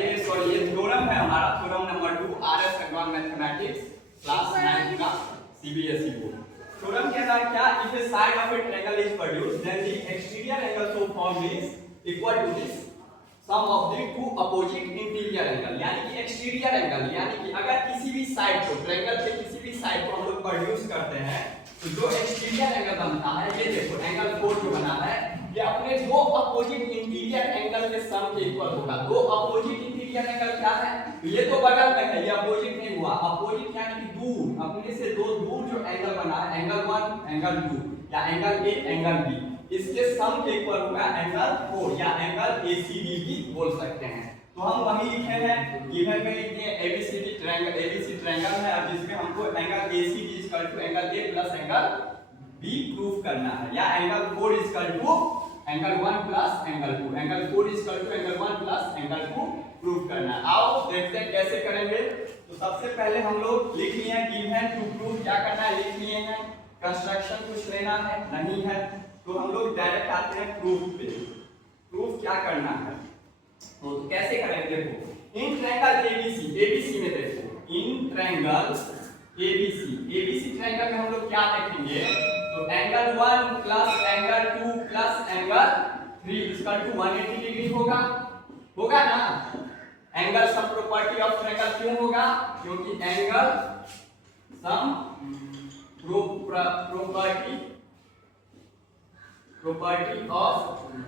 ये थ्योरम है हमारा, theorem number 2 RS advance mathematics class 9 का सीबीएसई बोर्ड। थ्योरम कहता है क्या, if a side of a triangle is produced then the exterior angle so formed is equal to this sum of the two opposite interior angle. यानी कि exterior angle यानी कि अगर किसी भी साइड को, ट्रायंगल के किसी भी साइड को हम लोग प्रोड्यूस करते हैं तो जो एक्सटीरियर एंगल बनता है, ये देखो एंगल 4 जो बना है, ये अपने दो अपोजिट इंटीरियर एंगल के सम के इक्वल होगा। दो अपोजिट इंटीरियर एंगल क्या है, ये तो बगल में है, ये अपोजिट नहीं हुआ। अपोजिट यानी कि दूर, अपने से दो दूर जो एंगल बना है, एंगल 1 एंगल 2 या एंगल ए एंगल बी, इसके सम के इक्वल होगा एंगल 4 या एंगल एसीबी भी बोल सकते हैं। तो हम वही लिखे हैं, गिवन में लिखते हैं एबीसीडी ट्रायंगल, एबीसी ट्रायंगल है, अब जिसमें हमको angle ACB equal to angle A plus angle B proof करना है, या angle 4 equal to angle 1 plus angle 2, angle 4 equal to angle 1 plus angle 2 proof करना है। आओ देखते हैं कैसे करेंगे। तो सबसे पहले हम लोग लिख लिए हैं गिवन टू प्रूफ क्या करना है, लिख लिए हैं। कंस्ट्रक्शन कुछ लेना है नहीं है, तो हम लोग डायरेक्ट आते हैं प्रूफ पे। प्रूफ क्या करना है तो कैसे करेंगे, देखो इन ट्रायंगल एबीसी, एबीसी में देखो in triangle ABC, ABC triangle में हम लोग क्या देखेंगे, तो angle 1 plus angle 2 plus angle 3 equal to 180 degree होगा, होगा ना। Angle sum property of triangle क्यों होगा, क्योंकि angle sum property of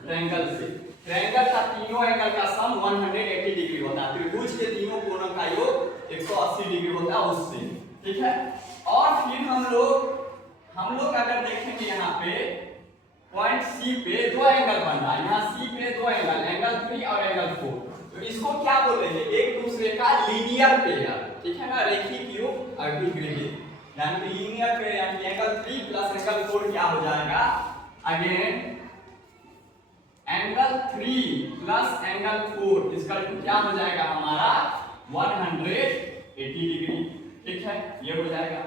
triangle से, ट्रायंगल का तीनों एंगल का सम 180 डिग्री होता है, त्रिभुज के तीनों कोणों का योग 180 डिग्री होता है उससे, ठीक है। और फिर हम लोग अगर देखेंगे यहाँ पे पॉइंट सी पे दो एंगल बन रहा है, यहाँ सी पे दो एंगल, एंगल 3 और एंगल 4, तो इसको क्या बोलेंगे, एक दूसरे का लीनियर पेयर, ठीक है ना, रेखीय योग अभिग्रही, यानी कि लीनियर पेयर, यानी कि एंगल 3 प्लस एंगल 4 क्या हो जाएगा, अगेन एंगल 3 प्लस एंगल 4 इसका क्या हो जाएगा हमारा 180 डिग्री, ठीक है। ये हो जाएगा,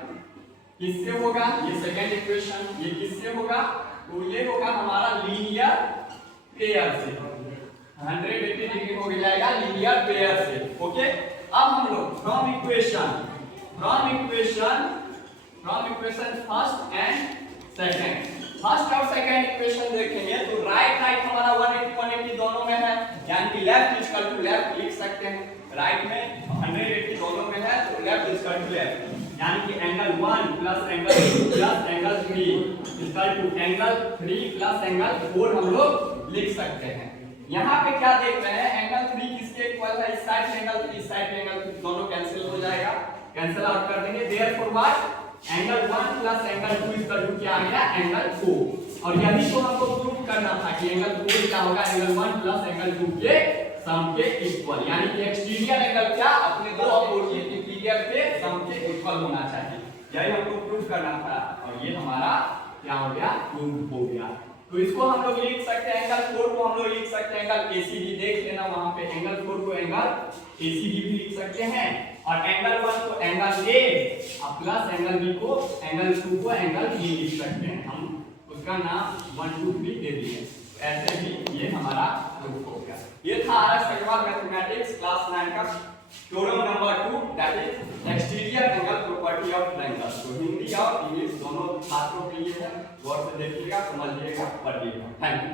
किससे होगा, ये सेकंड इक्वेशन, ये किससे होगा, तो ये होगा हमारा लीनियर पेयर से, 180 डिग्री हो जाएगा लीनियर पेयर से, ओके। अब हम लोग from equation first and second, first और सेकंड इक्वेशन देखेंगे तो राइट हमारा 180 दोनों में है, यानी कि लेफ्ट इक्वल टू लेफ्ट लिख सकते हैं, राइट में 180 दोनों में है तो लेफ्ट इक्वल टू लेफ्ट, यानी कि angle 1 plus angle 2 plus angle 3 equal to angle 3 plus angle 4 हम लोग लिख सकते हैं। यहाँ पे क्या देख रहे हैं, एंगल 3 किसके इक्वल है, इस साइड एंगल 3 इस साइड एंगल 3 दोनों कैंसिल हो जाएगा, कैंसिल आउट कर देंगे, therefore what angle 1 plus angle 2 equal to क्या आ गया, एंगल 4। और यही तो हमको प्रूव करना था कि एंगल 4 क्या होगा, एंगल 1 प्लस एंगल 2 के सम के इक्वल, यानी कि एक्सटीरियर एंगल क्या अपने दो अपोजिट इंटीरियर के सम के इक्वल होना चाहिए, यही हमको प्रूव करना था। और ये हमारा क्या हो गया, प्रूव हो गया। तो इसको हम लोग लिख सकते हैं, एंगल 4 को हम लोग लिख सकते हैं एंगल एसीबी, देख लेना वहां पे एंगल 4 को एंगल एसीबी भी लिख सकते हैं, और एंगल 1 को एंगल ए और प्लस एंगल बी को एंगल 2 को एंगल बी लिख सकते हैं, हम उसका नाम 1 2 3 दे दिए, ऐसे ही ये हमारा प्रूफ हो गया। ये था आरएस एडवांस मैथमेटिक्स क्लास 9 का theorem number 2, that is exterior angle property of triangle. तो हिंदी और इंग्लिश दोनों छात्रों के लिए है, गौर से देखिएगा, समझिएगा, पढ़िएगा। Thank you.